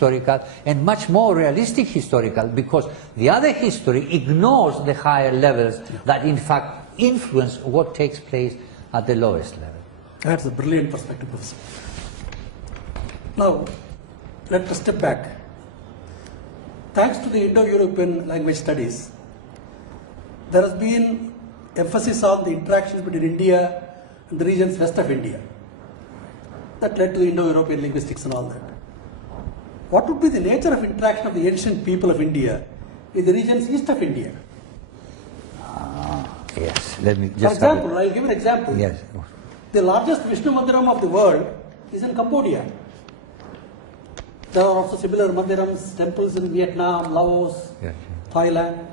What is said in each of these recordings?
historical and much more realistic historical, because the other history ignores the higher levels that in fact influence what takes place at the lowest level. That's a brilliant perspective, Professor. Now, let us step back. Thanks to the Indo-European language studies, there has been emphasis on the interactions between India and the regions west of India. That led to the Indo-European linguistics and all that. What would be the nature of interaction of the ancient people of India with the regions east of India? Yes, let me just... For example, I'll give an example. Yes. The largest Vishnu Mandiram of the world is in Cambodia. There are also similar mandirams, temples in Vietnam, Laos, Yes. Thailand,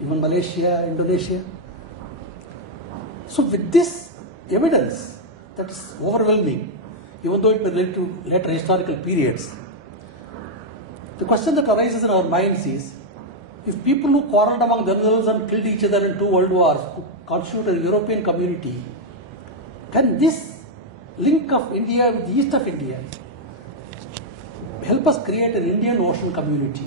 even Malaysia, Indonesia. So with this evidence that is overwhelming, even though it may relate to later historical periods, the question that arises in our minds is, if people who quarreled among themselves and killed each other in 2 world wars constitute a European community, can this link of India with the east of India help us create an Indian Ocean community?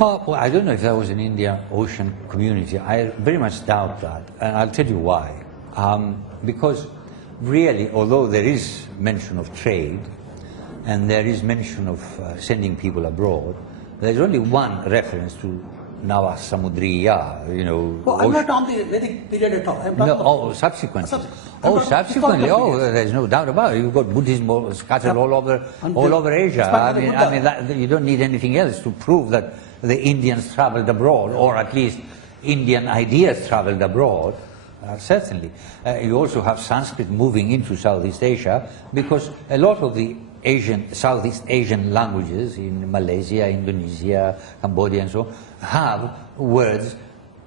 Well, I don't know if there was an Indian Ocean community. I very much doubt that, and I'll tell you why. Because really, although there is mention of trade, and there is mention of sending people abroad, there's only one reference to Nava Samudriya, you know. Oh, I'm not on the Vedic period at all. I'm talking about subsequently. Subsequently. There's no doubt about it. You've got Buddhism scattered all over Asia. I mean, you don't need anything else to prove that the Indians traveled abroad, or at least Indian ideas traveled abroad. Certainly. You also have Sanskrit moving into Southeast Asia, because a lot of the Southeast Asian languages in Malaysia, Indonesia, Cambodia and so on, have words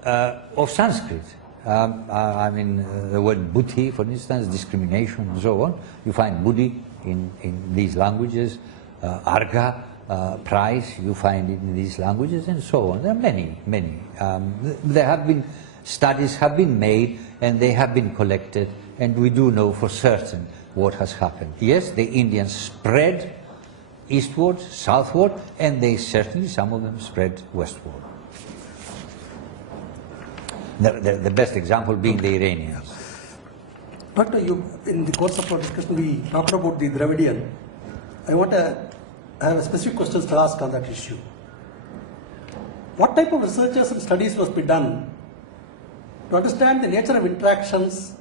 of Sanskrit. I mean, the word buddhi, for instance, discrimination and so on, you find buddhi in these languages, arga, price, you find it in these languages and so on. There are many. There have been studies have been made and they have been collected, and we do know for certain what has happened. Yes, the Indians spread eastward, southward, and they certainly, some of them, spread westward. The best example being the Iranians. Doctor, in the course of our discussion, we talked about the Dravidian. I have specific questions to ask on that issue. What type of researches and studies must be done to understand the nature of interactions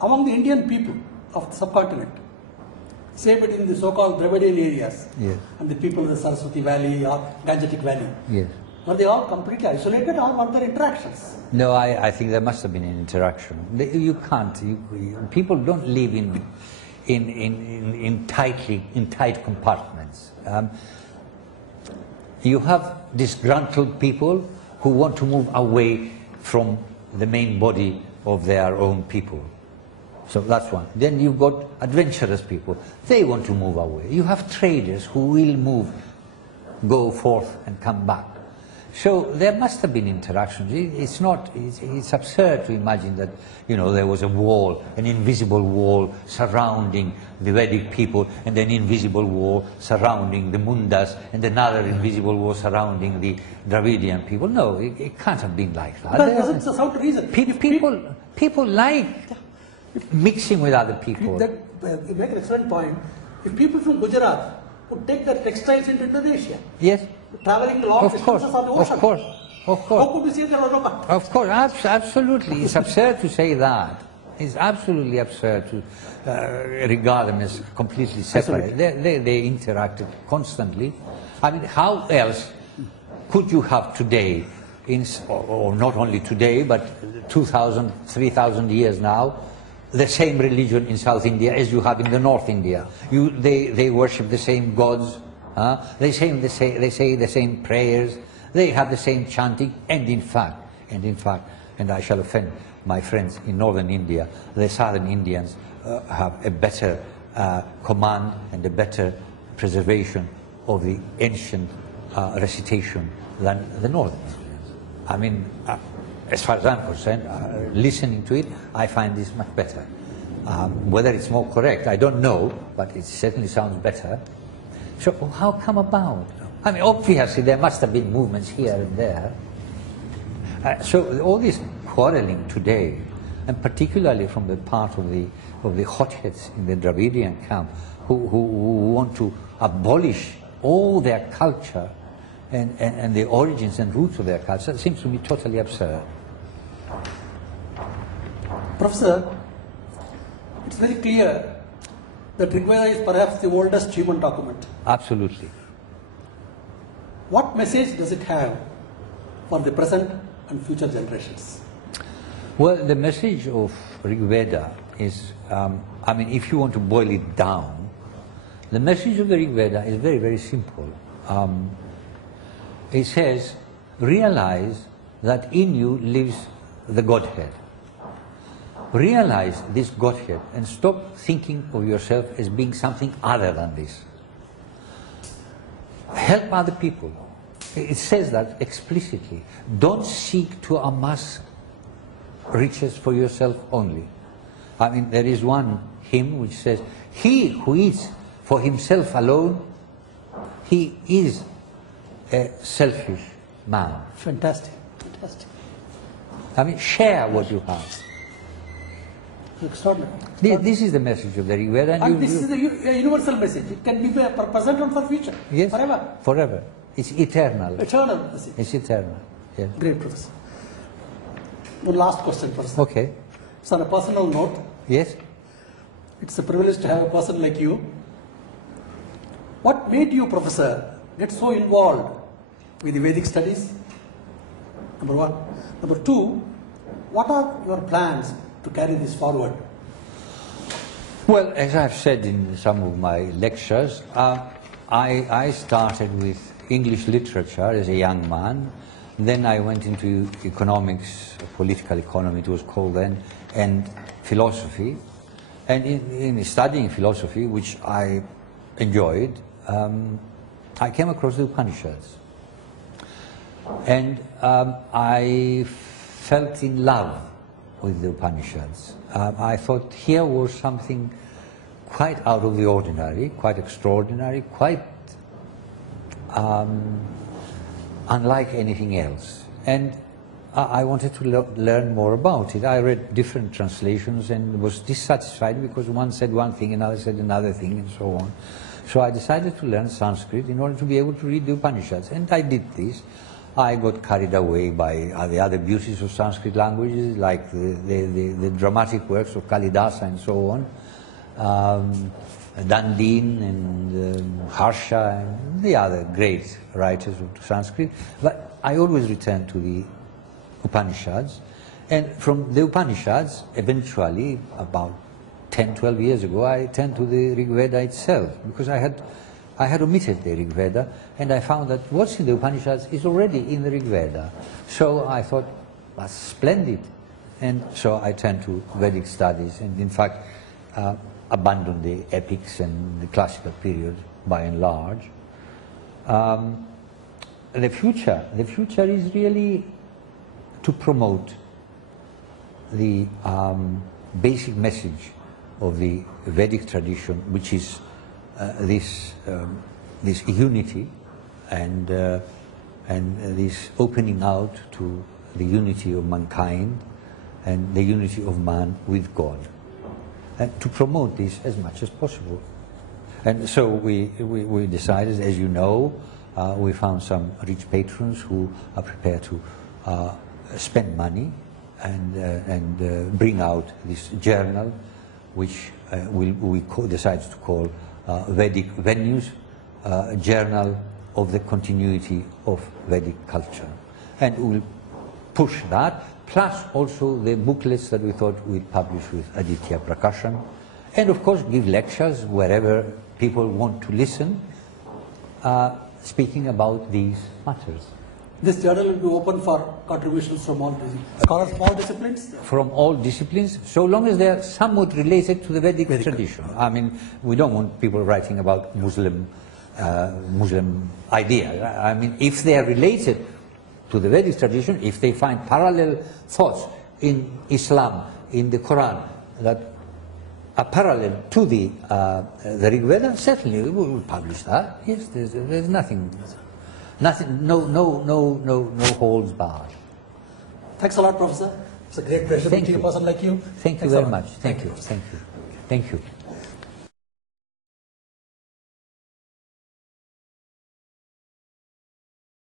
among the Indian people of the subcontinent, say between the so-called Dravidian areas and the people of the Saraswati Valley or Gangetic Valley? Yes. Were they all completely isolated, or were there interactions? No, I think there must have been an interaction. You can't. People don't live in tight compartments. You have disgruntled people who want to move away from the main body of their own people. So that's one. Then you've got adventurous people. They want to move away. You have traders who will go forth and come back. So there must have been interactions. It's absurd to imagine that, you know, there was a wall, an invisible wall surrounding the Vedic people, and an invisible wall surrounding the Mundas, and another invisible wall surrounding the Dravidian people. No, it can't have been like that. But doesn't sound reason. People like mixing with other people. You make an excellent point. If people from Gujarat would take their textiles into Indonesia, yes, traveling long distances on the ocean, of course. How could we say there was no contact? Of course, absolutely. It's absurd to say that. It's absolutely absurd to regard them as completely separate. They interacted constantly. I mean, how else could you have today, or not only today, but 2,000, 3,000 years now, the same religion in South India as you have in the North India? They worship the same gods. They say the same prayers. They have the same chanting, and in fact, and I shall offend my friends in northern India, the southern Indians have a better command and a better preservation of the ancient recitation than the northern Indians. I mean, as far as I'm concerned, listening to it, I find this much better. Whether it's more correct, I don't know, but it certainly sounds better. So how come about? I mean, obviously there must have been movements here and there. So all this quarreling today, and particularly from the part of the hotheads in the Dravidian camp, who want to abolish all their culture and the origins and roots of their culture, seems to me totally absurd. Professor, it's very clear that Rig Veda is perhaps the oldest human document. Absolutely. What message does it have for the present and future generations? Well, the message of Rig Veda is, I mean, if you want to boil it down, the message of the Rig Veda is very, very simple. It says, realize that in you lives the Godhead. Realize this Godhead and stop thinking of yourself as being something other than this. Help other people. It says that explicitly. Don't seek to amass riches for yourself only. I mean, there is one hymn which says, he who eats for himself alone, he is a selfish man. Fantastic, fantastic. I mean, share what you have. Extraordinary. This is the message of the Rig Veda. And this is a universal message. It can be for present and for future. Yes, forever. Forever. It's eternal. Eternal message. It's eternal. Yes. Great, Professor. One last question, Professor. Okay. So on a personal note, Yes. it's a privilege to have a person like you. What made you, Professor, get so involved with the Vedic studies? Number one. Number two, what are your plans to carry this forward? Well, as I've said in some of my lectures, I started with English literature as a young man. Then I went into economics, political economy it was called then, and philosophy. And in studying philosophy, which I enjoyed, I came across the Upanishads. And I felt in love with the Upanishads. I thought here was something quite out of the ordinary, quite extraordinary, quite unlike anything else. And I wanted to learn more about it. I read different translations and was dissatisfied because one said one thing, another said another thing, and so on. So I decided to learn Sanskrit in order to be able to read the Upanishads. And I did this. I got carried away by the other beauties of Sanskrit languages, like the dramatic works of Kalidasa and so on, Dandin and Harsha and the other great writers of Sanskrit. But I always returned to the Upanishads. And from the Upanishads, eventually, about 10, 12 years ago, I turned to the Rig Veda itself, because I had omitted the Rig Veda, and I found that what's in the Upanishads is already in the Rig Veda. So I thought, that's splendid. And so I turned to Vedic studies, and in fact, abandoned the epics and the classical period by and large. The future is really to promote the basic message of the Vedic tradition, which is this unity and this opening out to the unity of mankind and the unity of man with God, and to promote this as much as possible. And so we decided, as you know, we found some rich patrons who are prepared to spend money and bring out this journal, which we decided to call Vedic Venues, Journal of the Continuity of Vedic Culture. And we'll push that, plus also the booklets that we thought we'd publish with Aditya Prakashan, and of course give lectures wherever people want to listen, speaking about these matters. This journal will be open for contributions from all scholars from all disciplines? From all disciplines, so long as they are somewhat related to the Vedic tradition. I mean, we don't want people writing about Muslim ideas. I mean, if they are related to the Vedic tradition, if they find parallel thoughts in Islam, in the Quran, that a parallel to the Rig Veda, certainly we will publish that. Yes, there's nothing, no holds barred. Thanks a lot, Professor. It's a great pleasure to meet a person like you. Thank you very much. Thank you.